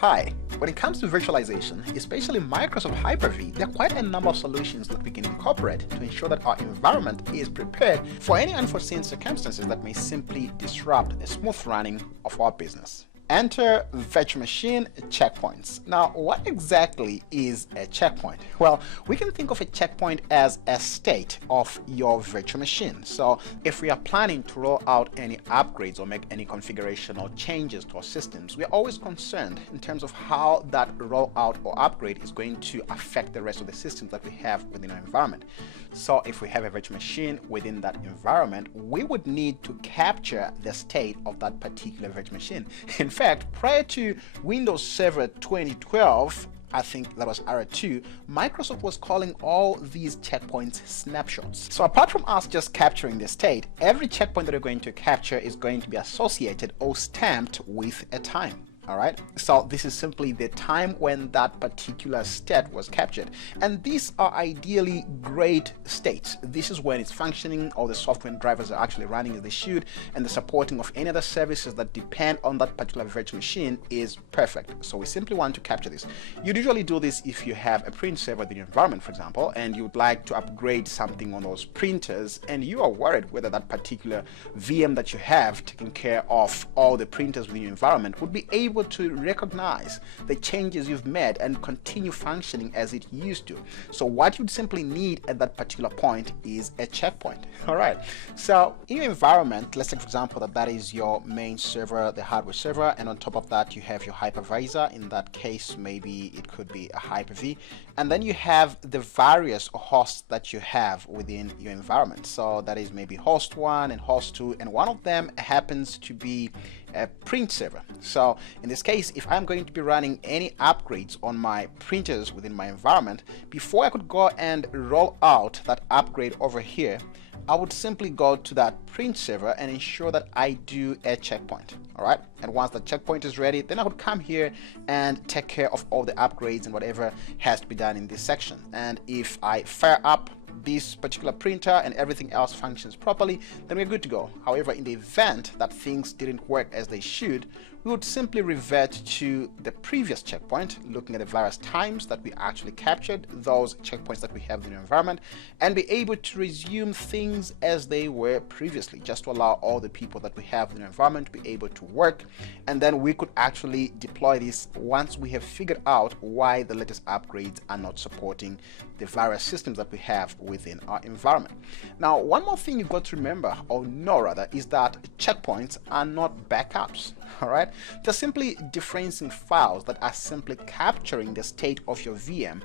Hi, when it comes to virtualization, especially Microsoft Hyper-V, there are quite a number of solutions that we can incorporate to ensure that our environment is prepared for any unforeseen circumstances that may simply disrupt the smooth running of our business. Enter virtual machine checkpoints. Now, what exactly is a checkpoint? Well, we can think of a checkpoint as a state of your virtual machine. So if we are planning to roll out any upgrades or make any configurational changes to our systems, we're always concerned in terms of how that rollout or upgrade is going to affect the rest of the systems that we have within our environment. So if we have a virtual machine within that environment, we would need to capture the state of that particular virtual machine. In fact, prior to Windows Server 2012, I think that was era 2, Microsoft was calling all these checkpoints snapshots. So apart from us just capturing the state, every checkpoint that we're going to capture is going to be associated or stamped with a time. Alright, so this is simply the time when that particular state was captured, and these are ideally great states. This is when it's functioning, all the software and drivers are actually running as they should, and the supporting of any other services that depend on that particular virtual machine is perfect. So we simply want to capture this. You'd usually do this if you have a print server in your environment, for example, and you would like to upgrade something on those printers, and you are worried whether that particular VM that you have taking care of all the printers within your environment would be able to recognize the changes you've made and continue functioning as it used to. So what you'd simply need at that particular point is a checkpoint. All right, so in your environment, let's take for example that is your main server, the hardware server, and on top of that you have your hypervisor. In that case, maybe it could be a Hyper-V, and then you have the various hosts that you have within your environment. So that is maybe host 1 and host 2, and one of them happens to be a print server. So in this case, if I'm going to be running any upgrades on my printers within my environment, before I could go and roll out that upgrade over here, I would simply go to that print server and ensure that I do a checkpoint. All right, and once the checkpoint is ready, then I would come here and take care of all the upgrades and whatever has to be done in this section. And if I fire up this particular printer and everything else functions properly, then we're good to go. However, in the event that things didn't work as they should, we would simply revert to the previous checkpoint, looking at the various times that we actually captured those checkpoints that we have in the environment, and be able to resume things as they were previously, just to allow all the people that we have in the environment to be able to work. And then we could actually deploy this once we have figured out why the latest upgrades are not supporting the various systems that we have within our environment. Now, one more thing you've got to remember, or know rather, is that checkpoints are not backups. All right, they're simply differencing files that are simply capturing the state of your VM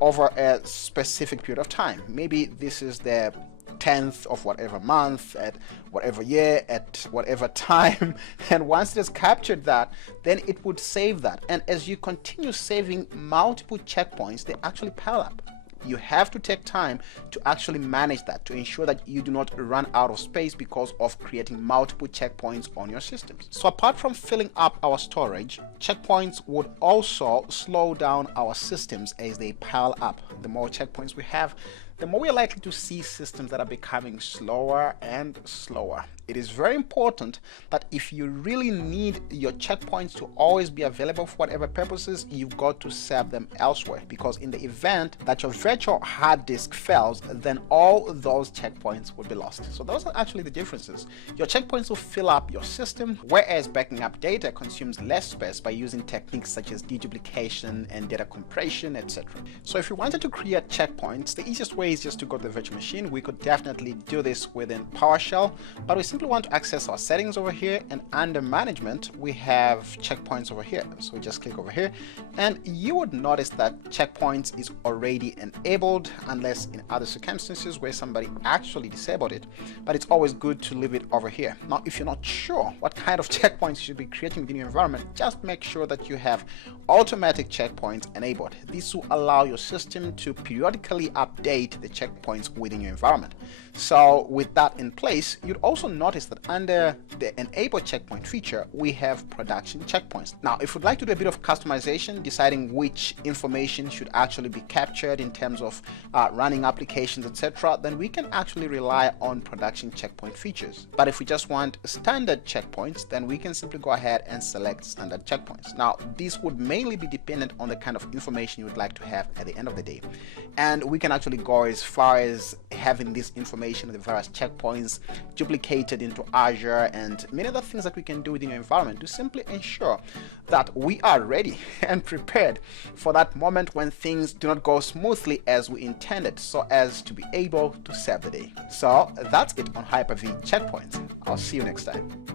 over a specific period of time. Maybe this is the 10th of whatever month, at whatever year, at whatever time, and once it has captured that, then it would save that. And as you continue saving multiple checkpoints, they actually pile up. You have to take time to actually manage that, to ensure that you do not run out of space because of creating multiple checkpoints on your systems. So apart from filling up our storage, checkpoints would also slow down our systems as they pile up. The more checkpoints we have, the more we are likely to see systems that are becoming slower and slower. It is very important that if you really need your checkpoints to always be available for whatever purposes, you've got to save them elsewhere, because in the event that your virtual hard disk fails, then all those checkpoints will be lost. So those are actually the differences. Your checkpoints will fill up your system, whereas backing up data consumes less space by using techniques such as deduplication and data compression, etc. So if you wanted to create checkpoints, the easiest way is just to go to the virtual machine. We could definitely do this within PowerShell, but we simply want to access our settings over here, and under management we have checkpoints over here. So we just click over here, and you would notice that checkpoints is already enabled, unless in other circumstances where somebody actually disabled it, but it's always good to leave it over here. Now, if you're not sure what kind of checkpoints you should be creating within your environment, just make sure that you have automatic checkpoints enabled. This will allow your system to periodically update the checkpoints within your environment. So with that in place, you'd also notice notice that under the enable checkpoint feature, we have production checkpoints. Now, if we'd like to do a bit of customization, deciding which information should actually be captured in terms of running applications, etc., then we can actually rely on production checkpoint features. But if we just want standard checkpoints, then we can simply go ahead and select standard checkpoints. Now, these would mainly be dependent on the kind of information you would like to have at the end of the day. And we can actually go as far as having this information, the various checkpoints, duplicated into Azure, and many other things that we can do within your environment to simply ensure that we are ready and prepared for that moment when things do not go smoothly as we intended, so as to be able to save the day. So that's it on Hyper-V checkpoints. I'll see you next time.